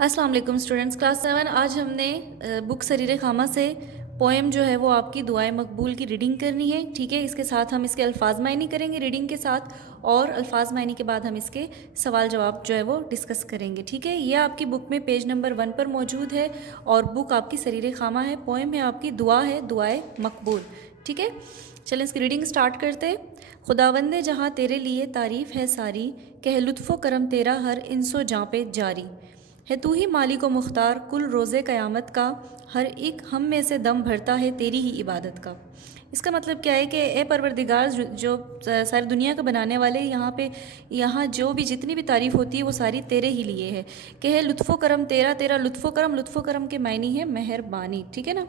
السلام علیکم students, class 7 آج ہم نے بک سریر خامہ سے پوئم جو ہے وہ آپ کی دعائیں مقبول کی ریڈنگ کرنی ہے. ٹھیک ہے، اس کے ساتھ ہم اس کے الفاظ معنی کریں گے ریڈنگ کے ساتھ، اور الفاظ معنی کے بعد ہم اس کے سوال جواب جو ہے وہ ڈسکس کریں گے. ٹھیک ہے، یہ آپ کی بک میں پیج نمبر 1 پر موجود ہے اور بک آپ کی سریر خامہ ہے. پوئم ہے آپ کی دعا ہے، دعائے مقبول. ٹھیک ہے، چلیں اس کی ریڈنگ سٹارٹ کرتے. خداوند جہاں تیرے لیے تعریف ہے ساری، کہ لطف و کرم تیرا ہر انس و جاں پہ جاری ہے. تو ہی مالک و مختار کل روز قیامت کا، ہر ایک ہم میں سے دم بھرتا ہے تیری ہی عبادت کا. اس کا مطلب کیا ہے کہ اے پروردگار، جو ساری دنیا کا بنانے والے، یہاں جو بھی جتنی بھی تعریف ہوتی ہے وہ ساری تیرے ہی لیے ہے. کہ ہے لطف و کرم تیرا، تیرا لطف و کرم کے معنی ہے مہربانی. ٹھیک ہے نا،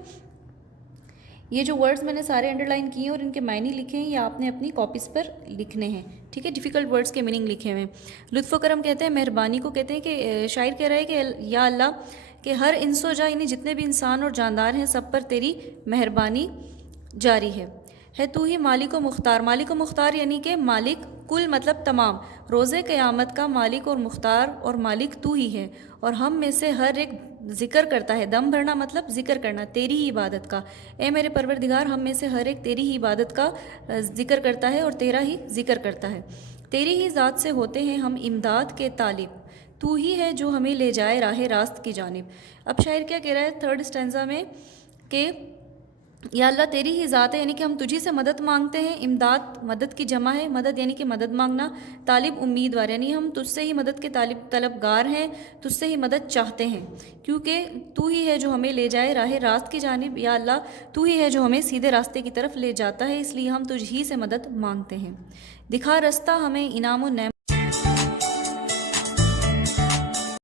یہ جو ورڈز میں نے سارے انڈر لائن کیے ہیں اور ان کے معنی لکھے ہیں، یہ آپ نے اپنی کاپیز پر لکھنے ہیں. ٹھیک ہے، ڈیفیکلٹ ورڈز کے میننگ لکھے ہوئے ہیں. لطف و کرم کہتے ہیں مہربانی کو، کہتے ہیں کہ شاعر کہہ رہا ہے کہ یا اللہ، کہ ہر انس و جاں یعنی جتنے بھی انسان اور جاندار ہیں سب پر تیری مہربانی جاری ہے. تو ہی مالک و مختار، مالک و مختار یعنی کہ مالک کل مطلب تمام، روز قیامت کا مالک اور مختار اور مالک تو ہی ہے، اور ہم میں سے ہر ایک ذکر کرتا ہے. دم بھرنا مطلب ذکر کرنا تیری ہی عبادت کا. اے میرے پروردگار، ہم میں سے ہر ایک تیری ہی عبادت کا ذکر کرتا ہے اور تیرا ہی ذکر کرتا ہے. تیری ہی ذات سے ہوتے ہیں ہم امداد کے طالب، تو ہی ہے جو ہمیں لے جائے راہ راست کی جانب. اب شاعر کیا کہہ رہا ہے تھرڈ اسٹینزا میں کہ یا اللہ تیری ہی ذات ہے، یعنی کہ ہم تجھی سے مدد مانگتے ہیں. امداد مدد کی جمع ہے، مدد یعنی کہ مدد مانگنا. طالب امیدوار یعنی ہم تجھ سے ہی مدد کے طلبگار ہیں، تجھ سے ہی مدد چاہتے ہیں، کیونکہ تو ہی ہے جو ہمیں لے جائے راہ راست کی جانب. یا اللہ، تو ہی ہے جو ہمیں سیدھے راستے کی طرف لے جاتا ہے، اس لیے ہم تجھ ہی سے مدد مانگتے ہیں. دکھا رستہ ہمیں انعام و